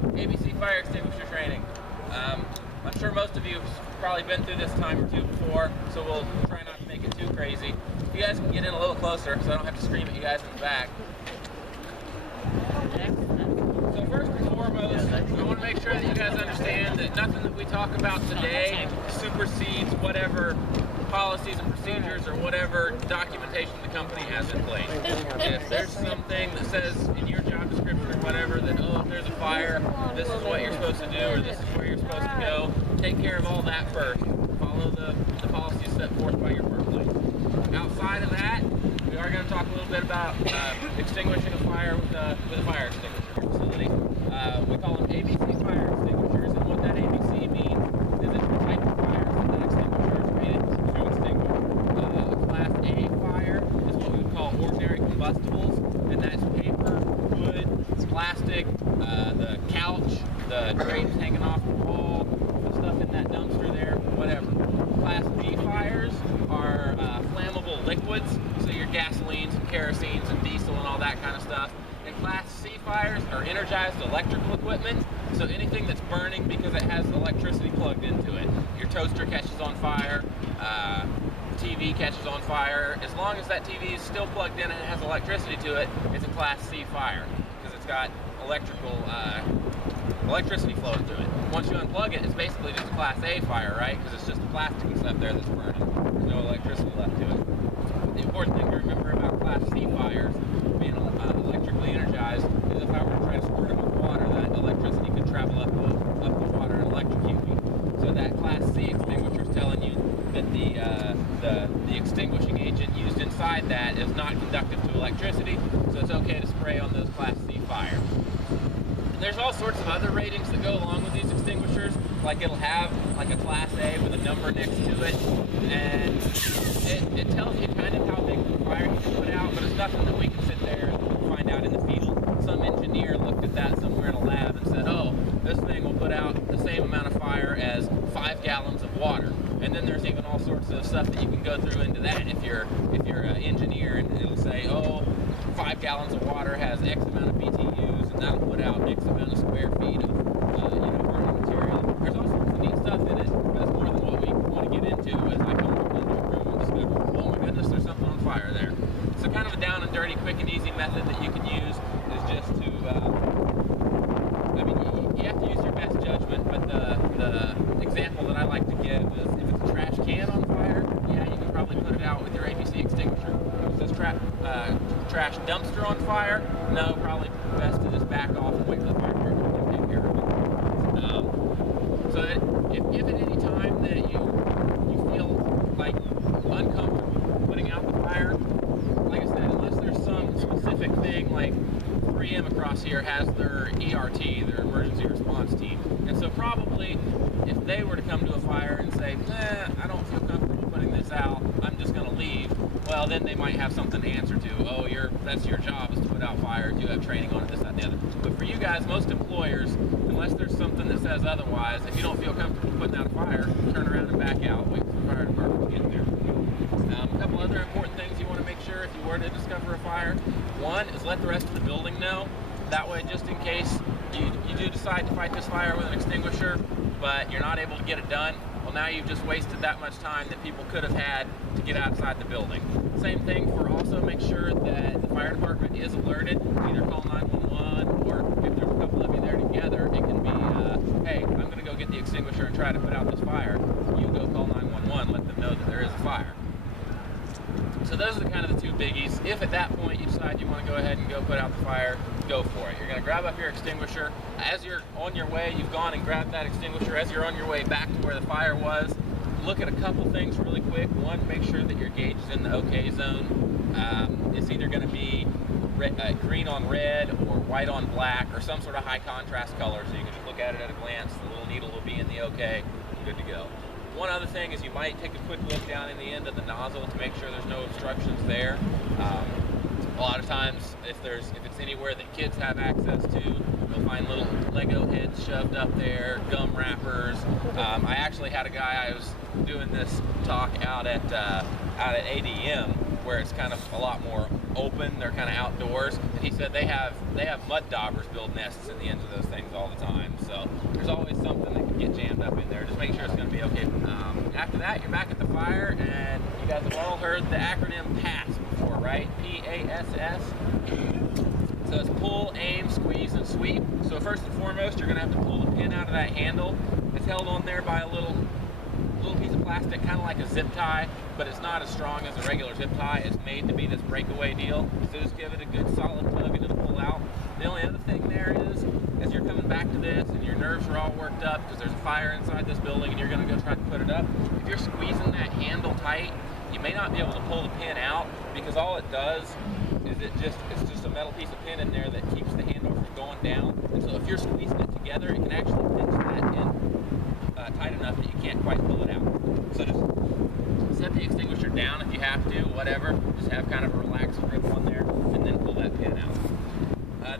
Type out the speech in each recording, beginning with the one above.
ABC fire extinguisher training. I'm sure most of you have probably been through this time or two before, so we'll try not to make it too crazy. If you guys can get in a little closer so I don't have to scream at you guys in the back. So first and foremost, I want to make sure that you guys understand that nothing that we talk about today supersedes whatever policies and procedures or whatever documentation the company has in place. If there's something that says in your job description or whatever that, oh, if there's a fire, this is what you're supposed to do or this is where you're supposed to go, take care of all that first. Follow the policies set forth by your workplace. Outside of that, we are going to talk a little bit about extinguishing a fire with a fire extinguisher facility. We call them ABC fire extinguishers, and what that ABC means is it's the type of fire that the extinguisher is rated to extinguish. A Class A fire is what we would call ordinary combustibles, and that's paper, wood, plastic, the couch, the drapes hanging off the wall, the stuff in that dumpster there, whatever. Class B fires are flammable liquids, so your gasolines and kerosene and diesel and all that kind of stuff. And Class C fires are energized electrical equipment, so anything that's burning because it has electricity plugged into it. Your toaster catches on fire, TV catches on fire. As long as that TV is still plugged in and it has electricity to it, it's a Class C fire because it's got electricity flowing through it. Once you unplug it, it's basically just a Class A fire, right? Because it's just the plastic and stuff there that's burning. There's no electricity left to it. The important thing to remember about Class C fires being electrically energized is if I were to try to squirt it with water, that electricity could travel up the water and electrocute me. So that Class C extinguisher is telling you that the extinguishing agent used inside that is not conductive to electricity, so it's okay to spray on those Class C fires. There's all sorts of other ratings that go along with these extinguishers, like it'll have like a Class A with a number next to it, and it tells you kind of how big of a fire you can put out, but it's nothing that we can sit there and find out in the field. Some engineer looked at that somewhere in a lab and said, oh, this thing will put out the same amount of fire as 5 gallons of water. And then there's even all sorts of stuff that you can go through into that if you're an engineer, and it'll say, oh, 5 gallons of water has X amount of BTUs, and that'll put out X amount of square feet of burning material. There's all sorts of neat stuff in it. That's more than what we want to get into as I come into a room and discover, oh my goodness, there's something on fire there. So kind of a down and dirty, quick and easy method that you can use is just to, you have to use your best judgment, but the example that I like to give is if it's a trash can on fire, yeah, you can probably put it out with your ABC extinguisher. If it's a trash dumpster on fire, no, probably best to just back off and wait for the fire department to take care of it. So that if at any time that you feel like uncomfortable putting out the fire, like I said, unless there's some specific thing, like 3M across here has their ERT, their emergency response team, and so probably if they were to come to a fire and say, I don't feel comfortable putting this out, I'm just going to leave, well, then they might have something to answer to. Oh, that's your job is to put out fires. You have training on it, this, that, and the other. But for you guys, most employers, unless there's something that says otherwise, if you don't feel comfortable putting out a fire, turn around and back out. Wait for the fire department to get there. A couple other important things you want to make sure if you were to discover a fire. One is let the rest of the building know. That way, just in case you do decide to fight this fire with an extinguisher, but you're not able to get it done, well, now you've just wasted that much time that people could have had to get outside the building. Same thing for also make sure that the fire department is alerted. Either call 911, or if there's a couple of you there together, it can be, hey, I'm going to go get the extinguisher and try to put out this fire. You go call 911, let them know that there is a fire. So those are kind of the two biggies. If at that point you decide you want to go ahead and go put out the fire, go for it. You're going to grab up your extinguisher. As you're on your way, you've gone and grabbed that extinguisher. As you're on your way back to where the fire was, look at a couple things really quick. One, make sure that your gauge is in the OK zone. It's either going to be green on red or white on black or some sort of high contrast color, so you can just look at it at a glance. The little needle will be in the OK. Good to go. One other thing is you might take a quick look down in the end of the nozzle to make sure there's no obstructions there. A lot of times, if it's anywhere that kids have access to, you'll find little Lego heads shoved up there, gum wrappers. I actually had a guy, I was doing this talk out at ADM, where it's kind of a lot more open. They're kind of outdoors, and he said they have mud daubers build nests in the ends of those things all the time. that, you're back at the fire, and you guys have all heard the acronym PASS before, right? P-A-S-S. So it's pull, aim, squeeze, and sweep. So first and foremost, you're going to have to pull the pin out of that handle. It's held on there by a little piece of plastic, kind of like a zip tie, but it's not as strong as a regular zip tie. It's made to be this breakaway deal. So just give it a good solid tug and it'll pull out. The only other thing there is, as you're coming back to this and your nerves are all worked up because there's a fire inside this building and you're going to go try to put it up, if you're squeezing that handle tight, you may not be able to pull the pin out, because all it does is it's just a metal piece of pin in there that keeps the handle from going down. And so if you're squeezing it together, it can actually pinch that in tight enough that you can't quite pull it out. So just set the extinguisher down if you have to, whatever. Just have kind of a relaxed grip on there, and then pull that pin out.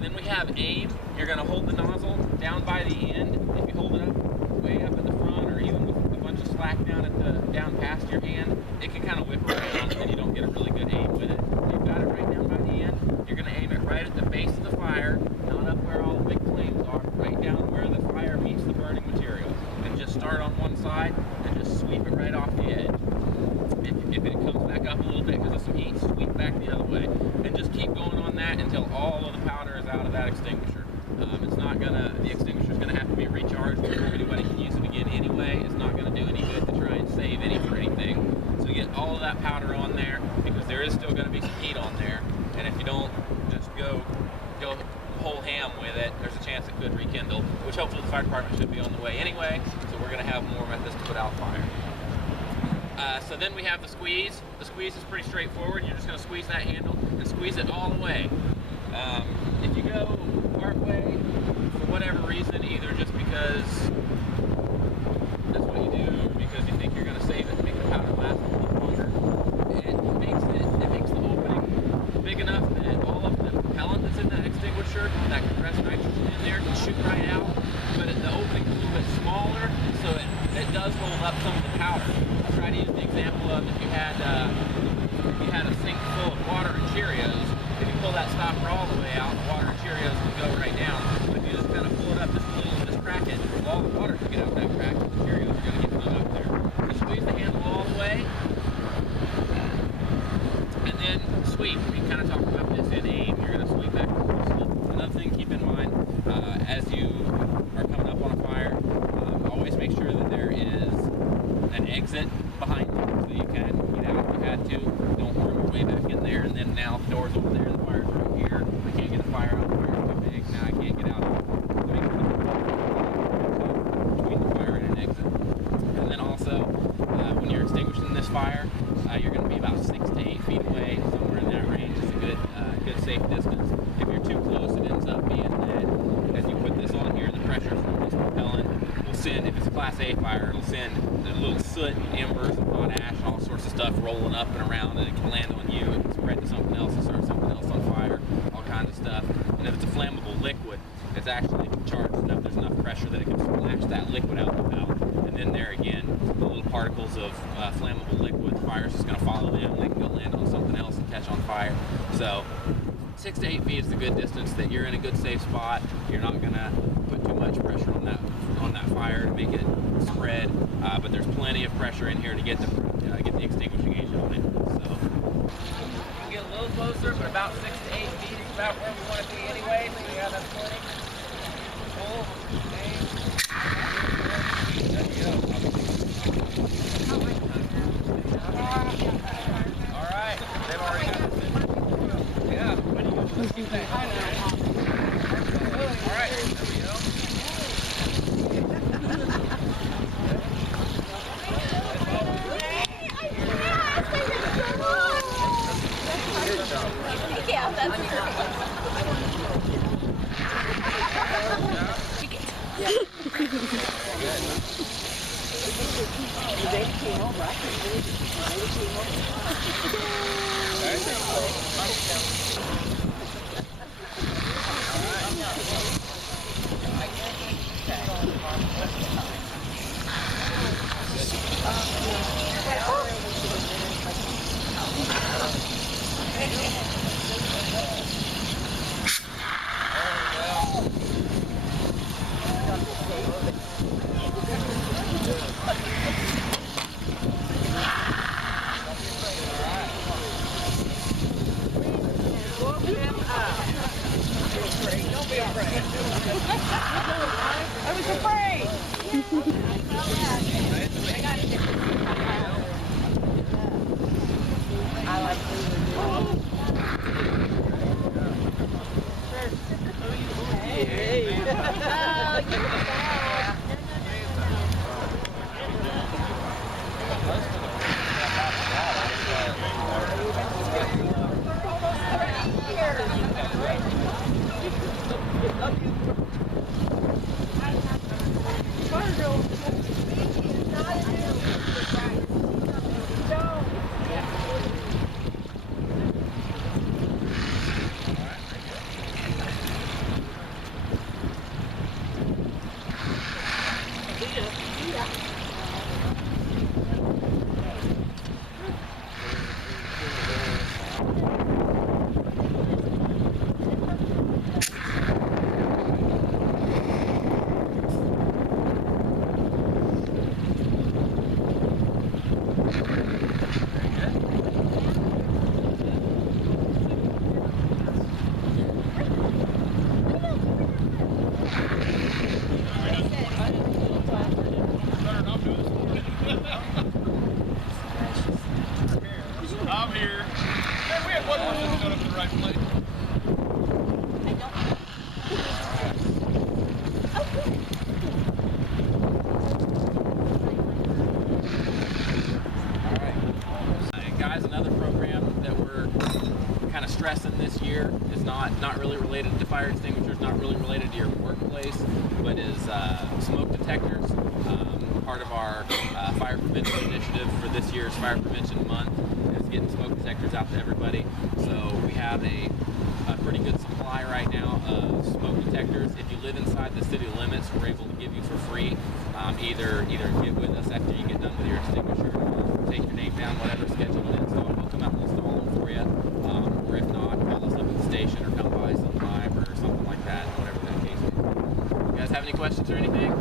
Then we have aim. You're going to hold the nozzle down by the end. If you hold it up way up at the front, or even with a bunch of slack down past your hand, it can kind of whip around and you don't get a really good aim with it. You've got it right down by the end. You're going to aim it right at the base of the fire, not up where all the big flames are, right down where the fire meets the burning material. And just start on one side and just sweep it right off the edge. If it comes back up a little bit because of some heat, sweep back the other way. And just keep going on that until all of the powder is out of that extinguisher. The extinguisher's gonna have to be recharged before anybody can use it again anyway. It's not gonna do any good to try and save any for anything. So get all of that powder on there, because there is still gonna be some heat on there. And if you don't just go whole ham with it, there's a chance it could rekindle, which hopefully the fire department should be on the way anyway. So we're gonna have more methods to put out fire. So then we have the squeeze. The squeeze is pretty straightforward. You're just going to squeeze that handle and squeeze it all the way. If you go part way, for whatever reason, either just because that's what you do, or because you think you're going to save it and make the powder last a little longer, it makes the opening big enough that all of the propellant that's in that extinguisher, that compressed nitrogen in there, can shoot right out. But the opening's a little bit smaller, so it does hold up some of the powder. I'll try to use the example of if you had a sink full of water and Cheerios. If you pull that stopper all the way out, the water and Cheerios can go right down. But if you just kind of pull it up just a little and just crack it, all the water can get out that crack. The Cheerios are going to get hung up there. So squeeze the handle all the way, and then sweep. We kind of talked about this in aim. You're going to sweep back and forth. Another thing to keep in mind as you are coming up on a fire, always make sure that there is an exit behind you so you can get out if you had to. Don't worm your way back in there, and then now the door's over there, the fire's right here. I can't get the fire out, the fire's too big. Now I can't get out. So make sure there's between the fire and an exit. And then also, when you're extinguishing this fire, you're going to be about 6 to 8 feet away, somewhere in that range. It's a good safe distance. If you're too close, it ends up being that as you put this on here, the pressure from this propellant will send, if it's a Class A fire, it'll send a little soot and embers and hot ash and all sorts of stuff rolling up and around, and it can land on you, it can spread to something else and start something else on fire, all kinds of stuff. And if it's a flammable liquid, it's actually charged enough, there's enough pressure that it can splash that liquid out the mouth. And then there again, the little particles of flammable liquid, the fire's just going to follow them, they can go land on something else and catch on fire. So 6 to 8 feet is a good distance that you're in a good safe spot. You're not going to put too much pressure on that fire to make it spread, but there's plenty of pressure in here to get the extinguishing agent on it. So we'll get a little closer, but about 6 to 8 feet is about where we want to be anyway. So yeah, that's plenty. Pull, aim. There you go. All right, they've already got it. Yeah. Let's keep that high now. All right, there we go. Yeah, that's perfect. I was afraid. I like I'm here. Hey, we had one more that's going up to the right place. Guys, another program that we're kind of stressing this year is not really related to fire extinguishers, not really related to your workplace, but is smoke detectors. Part of our fire prevention initiative for this year's Fire Prevention Month is getting smoke detectors out to everybody. So we have a pretty good supply right now of smoke detectors. If you live inside the city limits, we're able to give you for free. Either get with us after you get done with your extinguisher, or take your name down, whatever, schedule an install. We'll come out and install them for you. Or if not, call us up at the station or come by sometime or something like that, whatever the case is. You guys have any questions or anything?